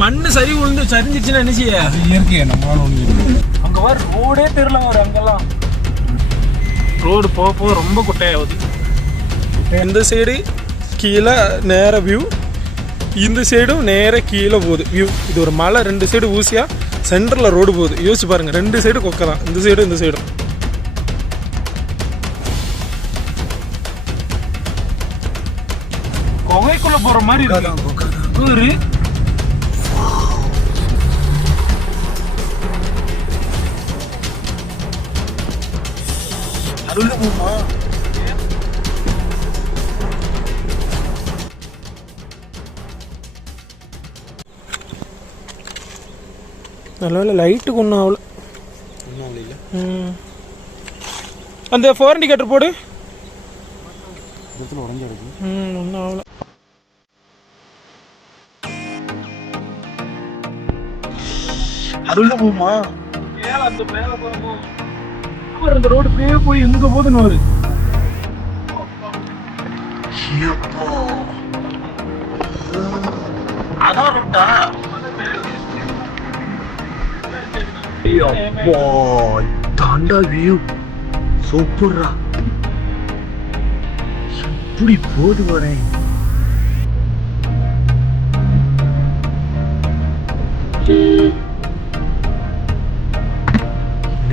மண்ணு சரி விழுந்து சரிஞ்சிச்சுன்னா என்ன செய்ய? இயற்கையை நம்மளால ஒண்ணு. அங்க வர ரோடே தெரியல வர அங்கெல்லாம். ரோடு போக போக ரொம்ப குட்டையாகுது. இந்த சைடு கீழே நேர வியூ, இந்த சைடும் நேர கீழே போகுது வியூ. இது ஒரு மலை, ரெண்டு சைடு ஊசியா சென்டரில் ரோடு போகுது. யோசிச்சு பாருங்க, ரெண்டு சைடு கொக்கை தான், இந்த சைடும் இந்த சைடும். குகைக்குள்ள போற மாதிரி இருக்கு. நல்ல வேலை லைட்டுக்கு ஒன்றும் ஆகல. அந்த 4 இண்டிகேட்டர் போடு. ஒன்றும் ஆகல. அருள்ல போமா மேல அந்த மேல போகும். அந்த ரோடு பேய போய் எங்க போதுன்னு வருது. அதான் ரோட்டா. தாண்டா வியூ சூப்பர்ரா. எப்படி போது வரேன்.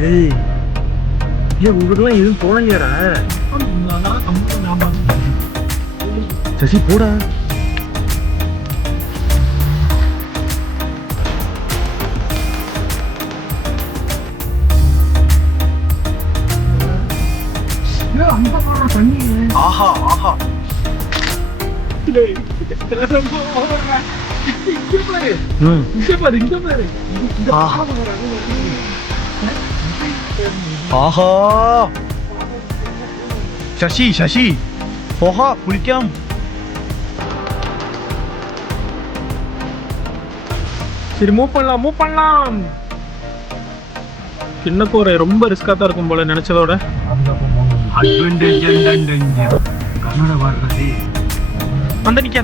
ஏய் உங்களுக்குலாம் எதுவும் போனலையாடா? சசி போடா. ஆஹா ஆஹா ஆஹா சசி சசி போஹா குளிக்காம். சரி மூவ் பண்ணலாம். சின்ன கூரை ரொம்ப ரிஸ்கா தான் இருக்கும் போல நினைச்சதோட. அந்த நிக்கி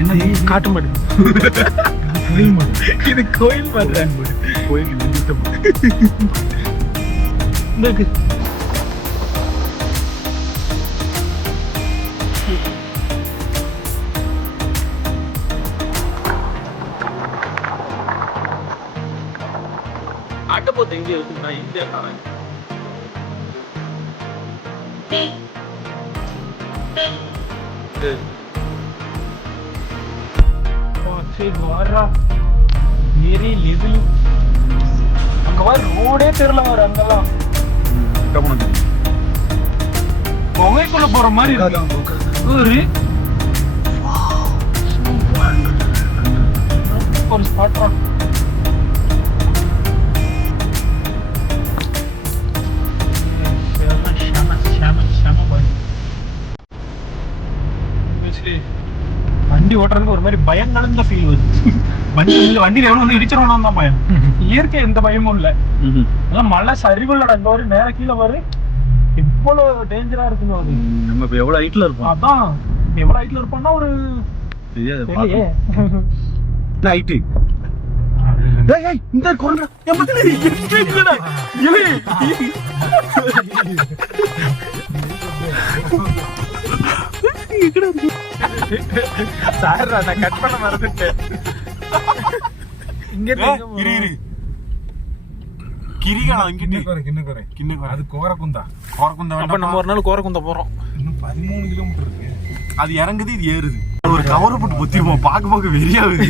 என்ன காட்டு மாடு. இது கோயில் மாடு. கோயில் இருக்கு. ஆட்டப்போத்து எங்க இருக்குன்னா இந்தியா காரன். அங்க வர ரோடே தெரியல வர அங்கெல்லாம். குகைக்குள்ள போற மாதிரி ஒரு ஸ்பாட் ராக். வண்டி ஓட்டுறதுக்கு ஒரு மாதிரி பயம் கலந்த ஃபீல் வருது. வண்டியில எவ்வளவு வந்து இடிச்சிடணும் தான் பயம். இயற்கை எந்த பயமும் இல்ல. அதான் மழை சரிவுள்ளடா. இந்த ஒரு நேர கீழே வரு எவ்வளவு டேஞ்சரா இருக்குன்னு வருது. நம்ம இப்ப எவ்வளவு ஹைட்ல இருப்போம். அதான் எவ்வளவு ஹைட்ல இருப்போம்னா ஒரு ஹைட்டு. இந்த கொல்ற சார் நான் கட் பண்ண மறந்துட்டேன். இங்க இரு கிரிகால கிண்ண அது கோரக்குந்தா. அப்ப நம்ம ஒரு நாள் கோரக்குந்தா போறோம். இன்னும் 13 கிலோமீட்டர் இருக்கு. அது இறங்குது, இது ஏறுது. ஒரு கவரை போட்டு பொத்திருப்போம். பார்க்க வெறியாகுது.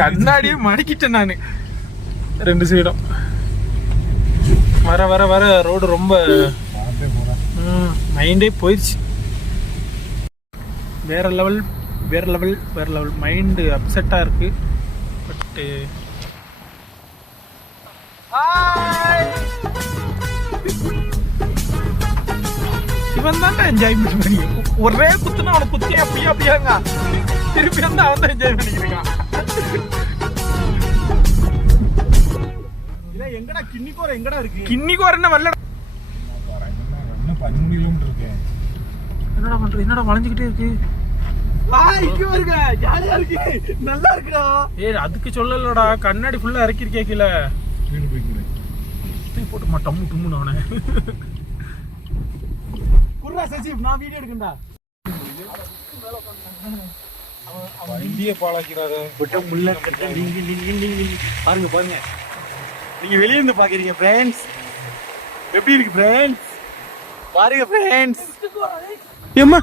கண்ணாடியே மடக்கிட்டேன் நானு. ரெண்டு சைடும் வர வர வர ரோடு ரொம்ப மைண்டே போயிடுச்சு. வேற லெவல் மைண்டு அப்செட்டாக இருக்கு. பட்டு இவன் தான் என்ஜாய்மெண்ட் பண்ணி ஒரே குத்துனா அவனை குத்தி அப்படியாங்க திருப்பி வந்து அவன் தான் என்ஜாய் பண்ணிக்கிறான். எங்கடா கிண்ணிக்கோர எங்கடா இருக்கு? கிண்ணிக்கோர என்ன வரல. 13 கிலோமீட்டர் இருக்கு. என்னடா பண்றது? என்னடா வளைஞ்சுக்கிட்டே இருக்கு. நல்லா இருக்குடா. ஏய் அதுக்கு சொல்லலடா, கண்ணாடி ஃபுல்லா இறக்கிருக்கே கீழே போட்டுமா டம்மு டும்முன்னு அவனை. குர்ரா சசிப், நான் வீடியோ எடுக்கண்டா. வண்டியை பாழாக்கிறாரு. பாருங்க பாருங்க, நீங்க வெளியே இருந்து பாக்குறீங்க ஃப்ரெண்ட்ஸ், எப்படி இருக்கு ஃப்ரெண்ட்ஸ், பாருங்க ஃப்ரெண்ட்ஸ். ஏம்மா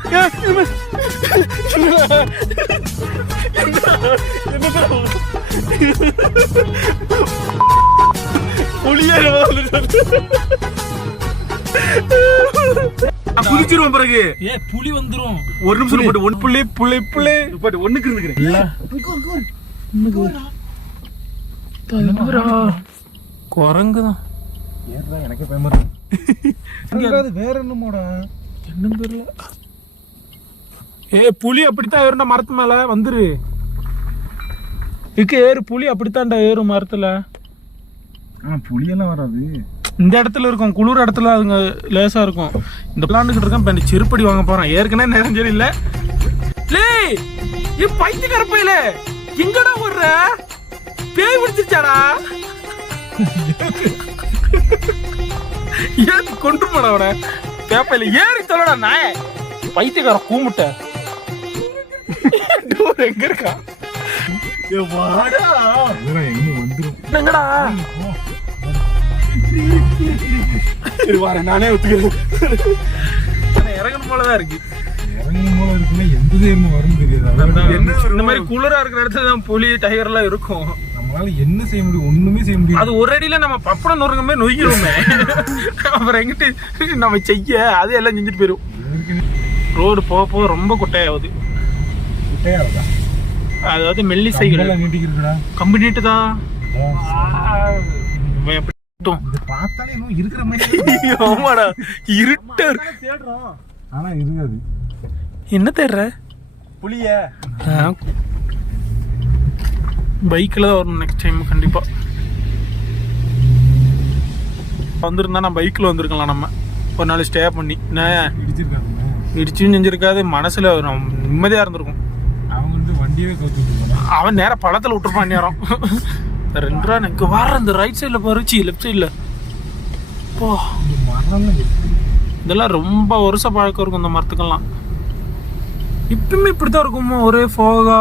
குதிச்சிருவோம் பிறகு. ஏ புலி வந்துரும். ஒரு நிமிஷம் போட்டு ஒன் புள்ளி புள்ளி புள்ளி போட்டு ஒண்ணுக்கு இருந்துக்கிறேன். குரங்குதான். ஏறா எனக்கு பயமா இருக்கு. வேற என்னமோடா என்னன்னு தெரியல. ஏ புலி அப்படித்தான் ஏறுண்டா மரத்து மேல வந்துரு. இதுக்கு ஏறு, புலி அப்படித்தான்டா ஏறும் மரத்துல. புளியெல்லாம் வராது. இந்த இடத்துல இருக்கும், குளிர் இடத்துல அதுங்க லேசா இருக்கும். இந்த பிளான்கிட்ட இருக்கேன். இப்போ செருப்படி வாங்க போறேன். ஏற்கனவே நேரம் சரி இல்ல. பைத்தியக்கார பையில எங்கடா ஓடுற? பேய் பிடிச்சிருச்சாடா? ஏன் கொண்டு போன அவனை பேப்பையில ஏறி சொல்லடா நாய. பைத்தியக்கார கூமுட்ட எங்க இருக்கா? எங்கடா நானே ஒத்துக்கிறேன். இறங்கணும் போலதான் இருக்கு. இறங்கணும் போல இருக்குன்னா எந்த தேர்வு வரும் தெரியாது. இந்த மாதிரி குளிரா இருக்கிற இடத்துல தான் புலி டைகர் எல்லாம் இருக்கும். நம்மளால என்ன செய்ய முடியும்? ஒண்ணுமே செய்ய முடியும். அது ஒரு அடியில நம்ம பப்படம் நொறுங்கமே நொய்கிறோமே. அப்புறம் எங்கிட்டு நம்ம செய்ய அது எல்லாம் செஞ்சுட்டு போயிடும். ரோடு போக போக ரொம்ப குட்டையாகுது. குட்டையாகுதா? அதாவது மெல்லி சைக்கிள் கம்பி நீட்டுதான். பார்த்தாலே இன்னும் இருக்கிற மாதிரி. ஆமாடா, இருட்டர் தேடுறோம் ஆனா இருக்காது. என்ன தேடுற? புளிய பைக்கில் தான் வரணும் நெக்ஸ்ட் டைம் கண்டிப்பா. வந்திருந்தா நான் பைக்கில் வந்திருக்கலாம். நம்ம ஒரு நாள் ஸ்டே பண்ணி இடிச்சும் செஞ்சிருக்காது. மனசுல நிம்மதியா இருந்திருக்கும். அவங்க வந்து வண்டியவே கவுத்து அவன் நேரம் பழத்தில் விட்டுருப்பான் நேரம். 2 ரூபா இங்க வர இந்த ரைட் சைடில் போச்சு, லெஃப்ட் சைடில் போ. இதெல்லாம் ரொம்ப வருஷம் பழக்கம் இருக்கும் இந்த மரத்துக்கெல்லாம். இப்பவுமே இப்படித்தான் இருக்குமோ, ஒரே ஃபோகா.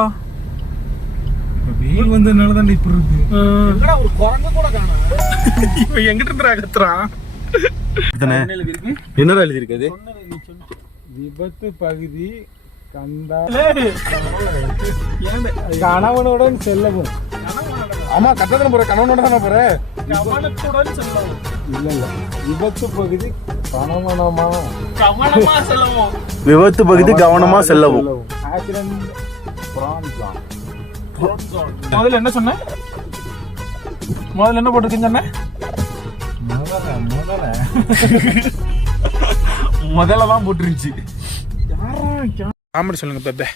வெயில் வந்ததுனால தான் இப்படி இருக்கு. ஒரு குரங்கு கூட காணோம். இப்ப எங்கிட்ட இருந்து கத்துறான். என்னடா எழுதி இருக்காது? விபத்து பகுதி கணவனுடன் செல்லவும். ஆமா கட்டணம் போற கணவனோட தானே போற. இல்ல இல்ல, விபத்து பகுதி கவனமா செல்லவும். விபத்து பகுதி கவனமா செல்லவும். முதல்ல என்ன சொன்ன? முதல்ல என்ன போட்டிருக்கீங்க? முதல்ல தான் போட்டுருந்துச்சு. காமெடி சொல்லுங்க பேபே.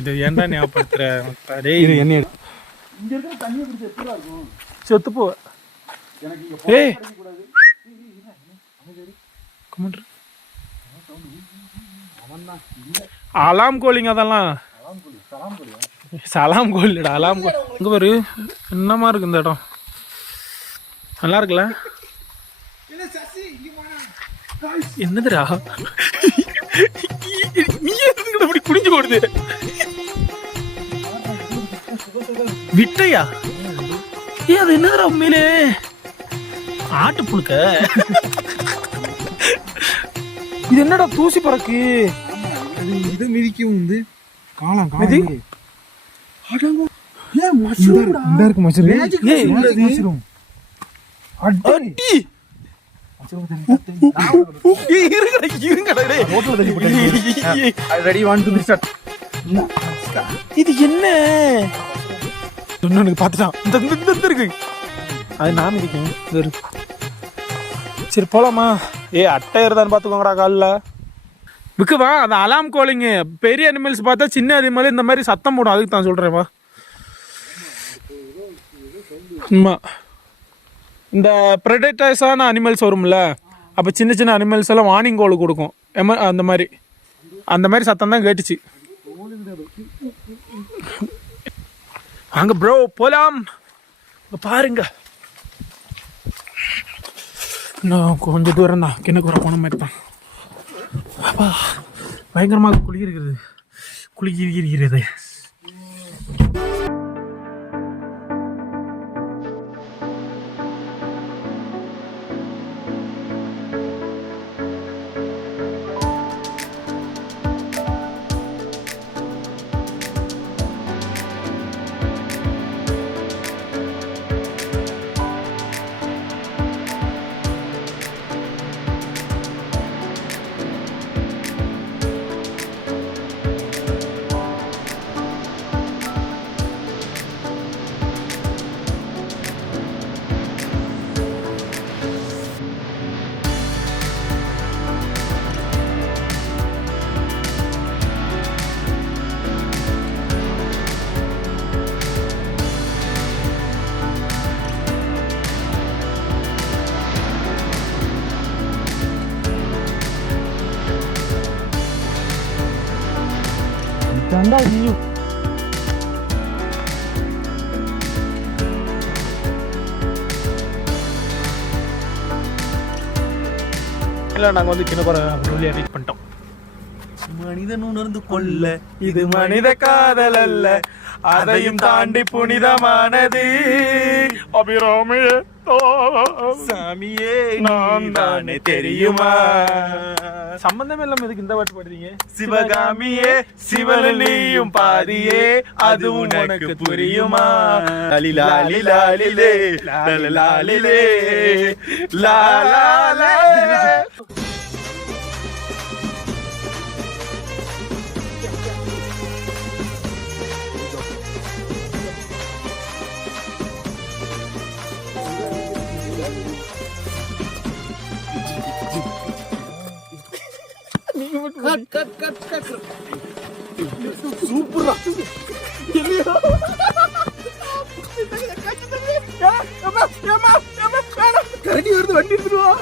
இது ஏன்டா ஞாபகப்படுத்துற? செத்து போ. ஏய் அலாம் கோலிங்க அதெல்லாம். சலாம் கோலிடா, அலாம் கோல். இங்க பாரு என்னமா இருக்கு இந்த இடம். நல்லா இருக்குல்ல? என்னதுடா நீ எதுக்கு அப்படி குடிஞ்சு போடுது? விட்டையா? ஏ அது என்னதுடா உண்மையிலே? ஆட்டு புழுக்க. இது என்னடா தூசி பறக்கு? இது மிதிக்கும் வந்து காலம் மிதி. ஏ மஷ்ரூம்டா. இந்த இருக்கு மஷ்ரூம். ஏய் உள்ளது மஷ்ரூம். அடி இது என்ன? பாத்துட்டான் இருக்கு. அது நான் இருக்கேன். சரி போலாமா? ஏ அட்டை ஏறுதான்னு பாத்துக்கோங்கடா காலில். விக்குவா அந்த அலாம் கோலிங்கு. பெரிய அனிமல்ஸ் பார்த்தா சின்ன அனிமல் இந்த மாதிரி சத்தம் போடும். அதுக்கு தான் சொல்றேன்வா. இந்த ப்ரெடேட்டர்ஸான அனிமல்ஸ் வரும்ல, அப்போ சின்ன சின்ன அனிமல்ஸ் எல்லாம் வார்னிங் கோல் கொடுக்கும். அந்த மாதிரி அந்த மாதிரி சத்தம் தான் கேட்டுச்சு. வாங்க ப்ரோ போலாம். பாருங்க இன்னும் கொஞ்சம் தூரம் தான், கிணக்குறை போன மாதிரி தான். அப்பா பயங்கரமாக குளிக்கிறது. Ganda view. இல்லை நாங்கள் வந்து கிணக்குறை வழியாக ரீச் பண்ணிட்டோம். மனிதன் உணர்ந்து கொள்ள இது மனித காதல் அல்ல, அதையும் தாண்டி புனிதமானது. அபிராமே சாமியே நான் தானே தெரியுமா? சம்பந்தமே இல்லாம எதுக்கு இந்த பாட்டு பாடுறீங்க? சிவகாமியே சிவனில் நீயும் பாதியே, அது உனக்கு புரியுமா? லாலிலே லாலிலே லாலிலே லாலிலே. சூப்பரா கரடி வருது, வண்டி எடுத்துருவா.